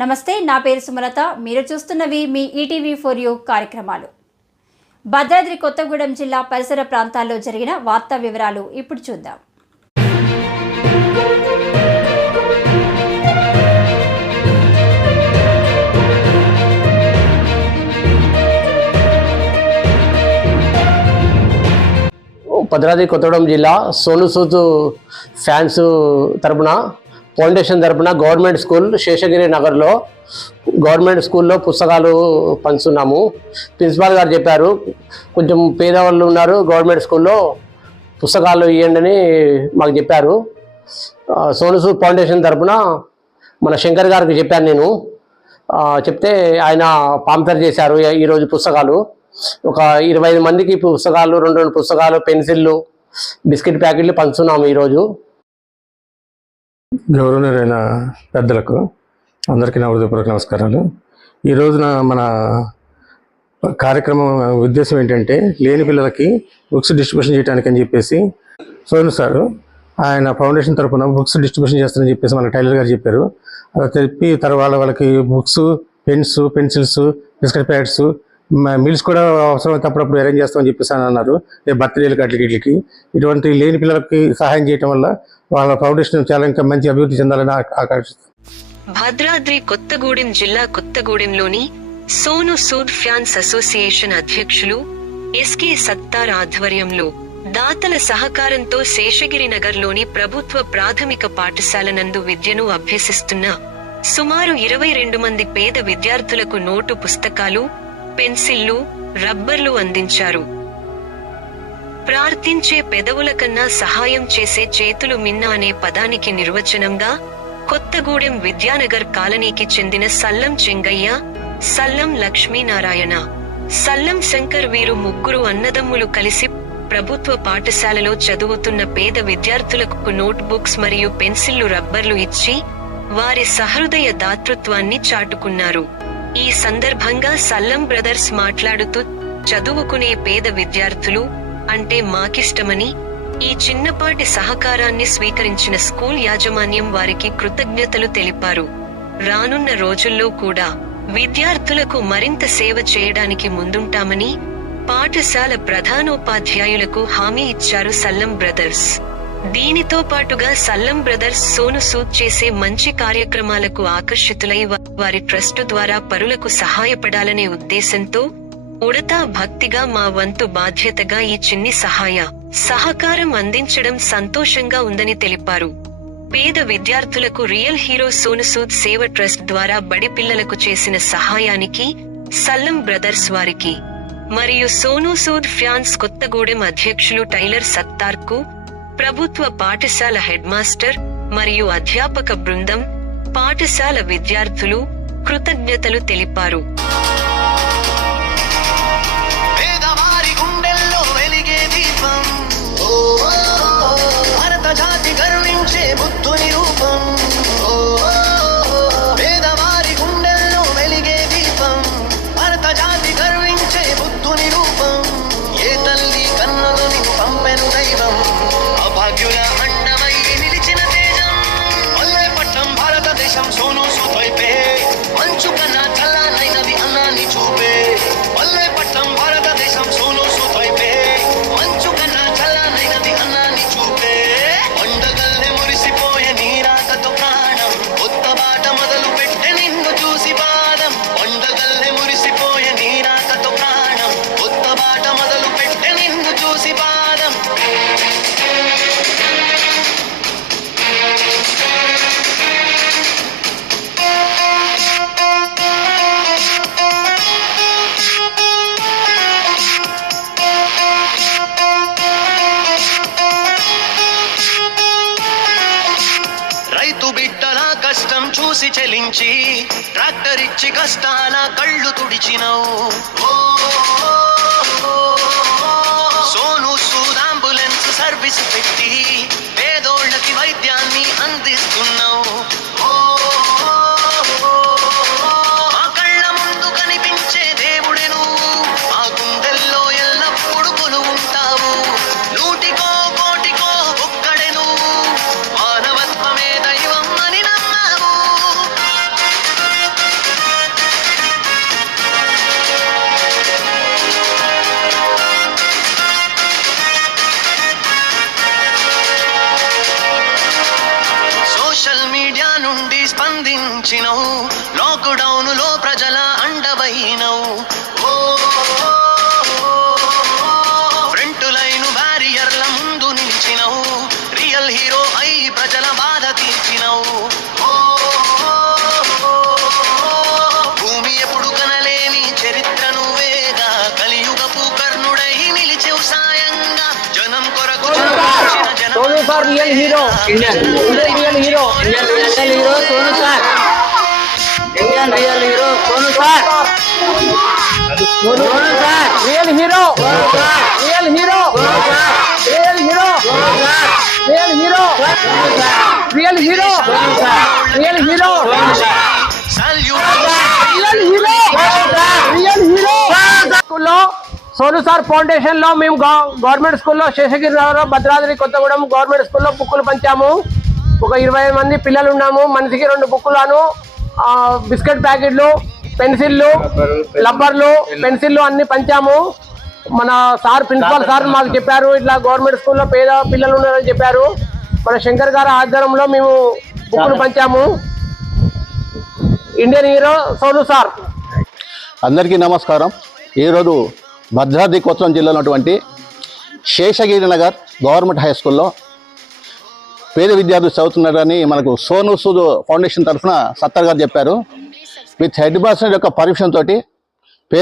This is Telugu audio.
నమస్తే, నా పేరు సుమలత. మీరు చూస్తున్నవి మీ ఈటీవీ4U కార్యక్రమాలు. భద్రాద్రి కొత్తగూడెం జిల్లా పరిసర ప్రాంతాల్లో జరిగిన వార్తా వివరాలు ఇప్పుడు చూద్దాం. భద్రాద్రి కొత్తగూడెం జిల్లా సోను సూద్ ఫ్యాన్స్ తరపున ఫౌండేషన్ తరపున గవర్నమెంట్ స్కూల్ శేషగిరి నగర్లో గవర్నమెంట్ స్కూల్లో పుస్తకాలు పంచుతున్నాము. ప్రిన్సిపాల్ గారు చెప్పారు, కొంచెం పేదవాళ్ళు ఉన్నారు, గవర్నమెంట్ స్కూల్లో పుస్తకాలు ఇవ్వండి అని మాకు చెప్పారు. సోను సూద్ ఫౌండేషన్ తరపున మన శంకర్ గారికి చెప్పాను నేను. చెప్తే ఆయన పాంప్లెట్ చేశారు. ఈరోజు పుస్తకాలు ఒక 25 మందికి పుస్తకాలు, 2 పుస్తకాలు, పెన్సిళ్ళు, బిస్కెట్ ప్యాకెట్లు పంచుతున్నాము ఈరోజు. గౌరవనీయులైన పెద్దలకు అందరికీ నా హృదయపూర్వక నమస్కారాలు. ఈ రోజున మన కార్యక్రమం ఉద్దేశం ఏంటంటే, లేని పిల్లలకి బుక్స్ డిస్ట్రిబ్యూషన్ చేయడానికి అని చెప్పేసి సోను సారు ఆయన ఫౌండేషన్ తరఫున బుక్స్ డిస్ట్రిబ్యూషన్ చేస్తారని చెప్పేసి మన టైలర్ గారు చెప్పారు. అది చెప్పి తర్వాత వాళ్ళకి books, pens, pencils, biscuit packets, meals కూడా అవసరమైతే అప్పుడప్పుడు అరేంజ్ చేస్తామని చెప్పేసి అని అన్నారు. బర్త్డేలకి అట్లకి ఇటువంటి లేని పిల్లలకి సహాయం చేయడం వల్ల వాళ్ళ ఫౌండేషన్ చాలా ఇంకా మంచి అభివృద్ధి చెందాలని ఆకాంక్షిస్తారు. భద్రాద్రి కొత్తగూడెం జిల్లా కొత్తగూడెంలోని సోను సూద్ ఫ్యాన్స్ అసోసియేషన్ అధ్యక్షులు ఎస్కే సత్తార్ ఆధ్వర్యంలో దాతల సహకారంతో శేషగిరి నగర్లోని ప్రభుత్వ ప్రాథమిక పాఠశాల నందు విద్యను అభ్యసిస్తున్న సుమారు 22 మంది పేద విద్యార్థులకు నోటు పుస్తకాలు, పెన్సిళ్లు, రబ్బర్లు అందించారు. ప్రార్థించే పెదవుల కన్నా సహాయం చేసే చేతులు మిన్న అనే పదానికి నిర్వచనంగా కొత్తగూడెం విద్యానగర్ కాలనీకి చెందిన సల్లం చెంగయ్య, సల్లం లక్ష్మీనారాయణ, సల్లం శంకర్ వీరు ముగ్గురు అన్నదమ్ములు కలిసి ప్రభుత్వ పాఠశాలలో చదువుతున్న పేద విద్యార్థులకు నోట్ బుక్స్ మరియు పెన్సిళ్లు, రబ్బర్లు ఇచ్చి వారి సహృదయ దాతృత్వాన్ని చాటుకున్నారు. ఈ సందర్భంగా సల్లం బ్రదర్స్ మాట్లాడుతూ, చదువుకునే పేద విద్యార్థులు అంటే మాకిష్టమని, ఈ చిన్నపాటి సహకారాన్ని స్వీకరించిన స్కూల్ యాజమాన్యం వారికి కృతజ్ఞతలు తెలిపారు. రానున్న రోజుల్లో కూడా విద్యార్థులకు మరింత సేవ చేయడానికి ముందుంటామని పాఠశాల ప్రధానోపాధ్యాయులకు హామీ ఇచ్చారు సల్లం బ్రదర్స్. దీనితో పాటుగా సల్లం బ్రదర్స్ సోను సూద్ చేసే మంచి కార్యక్రమాలకు ఆకర్షితులై వారి ట్రస్టు ద్వారా పరులకు సహాయపడాలనే ఉద్దేశంతో ఉడతా భక్తిగా మా వంతు బాధ్యతగా ఈ చిన్ని సహకారం అందించడం సంతోషంగా ఉందని తెలిపారు. పేద విద్యార్థులకు రియల్ హీరో సోను సూద్ సేవ ట్రస్ట్ ద్వారా బడి పిల్లలకు చేసిన సహాయానికి సల్లం బ్రదర్స్ వారికి మరియు సోను సూద్ ఫ్యాన్స్ కొత్తగూడెం అధ్యక్షులు టైలర్ సత్తార్ కు, ప్రభుత్వ పాఠశాల హెడ్ మాస్టర్ మరియు అధ్యాపక బృందం, పాఠశాల విద్యార్థులు కృతజ్ఞతలు తెలిపారు. సోను సూద్ వైపే మంచు కన్నా చల్లనైనది అన్నాన్ని చూపే. పల్లెపట్నం భారతదేశం సోను సూద్ వైపే మంచు కన్నా చల్లనైనది అన్నాన్ని చూపే. పండగల్లే మురిసిపోయే నీరాకతో ప్రాణం, కొత్త బాట మొదలు పెట్టే నిన్ను చూసి పాదం. పండగల్లే మురిసిపోయే నీరాకతో ప్రాణం, కొత్త బాట మొదలు పెట్టే నిన్ను చూసి పాదం. రైతు బిడ్డల కష్టం చూసి చెలించి ట్రాక్టర్ ఇచ్చి కష్టాల కళ్ళు తుడిచినవు. సోను సూద్ అంబులెన్స్ సర్వీస్ పెట్టి పేదోళ్ళకి వైద్యాన్ని అందిస్తున్నావు. మా కళ్ళ ముందు కనిపించే దేవుడెను, మా గుండెల్లో ఎల్లప్పుడు కొలువు ఉంటావు. నూటికో కోటికో ఒక్కడెను, మానవత్వమే దైవం అని నమ్మావు. అందించినవు, లాక్డౌన్ లో ప్రజల అండవైనవు. ఫ్రంట్ లైన్ బ్యారియర్ల ముందు నిలిచినవు, రియల్ హీరో అయి ప్రజల బాధ తీర్చినవు. భూమి ఎప్పుడు కనలేని చరిత్ర నువ్వేగా, కలియుగపు కర్ణుడై నిలిచెవు సాయంగా. జనం కొరకు Sonu sir real hero, Indian real hero, Indian hero Sonu sir, Indian real hero Sonu sir, Sonu sir real hero, real hero, real hero, real hero, real hero, real hero, real hero, real hero. స్కూల్లో సోను సార్ ఫౌండేషన్ లో మేము గవర్నమెంట్ స్కూల్లో శేషగిరి నగర్ భద్రాద్రి కొత్తగూడెం గవర్నమెంట్ స్కూల్లో బుక్కులు పంచాము. ఒక 20 మంది పిల్లలు ఉన్నాము. మనిషికి 2 బుక్కులను, బిస్కెట్ ప్యాకెట్లు, పెన్సిళ్ళు, రబ్బర్లు, పెన్సిళ్ళు అన్ని పంచాము. మన సార్ ప్రిన్సిపల్ సార్ మాకు చెప్పారు, ఇట్లా గవర్నమెంట్ స్కూల్లో పేద పిల్లలు ఉన్నారని చెప్పారు. మన శంకర్ గారి ఆధ్వర్యంలో మేము బుక్కులు పంచాము. Indian hero Sonu sir. అందరికీ నమస్కారం. ఈరోజు భద్రాద్రి కొత్తగూడెం జిల్లాలో ఉన్నటువంటి శేషగిరి నగర్ గవర్నమెంట్ హై స్కూల్లో పేద విద్యార్థులు చదువుతున్నారని మనకు సోను సూద్ ఫౌండేషన్ తరఫున సత్తర్ గారు చెప్పారు. విత్ హెడ్ మాస్టర్ యొక్క పర్మిషన్ తోటి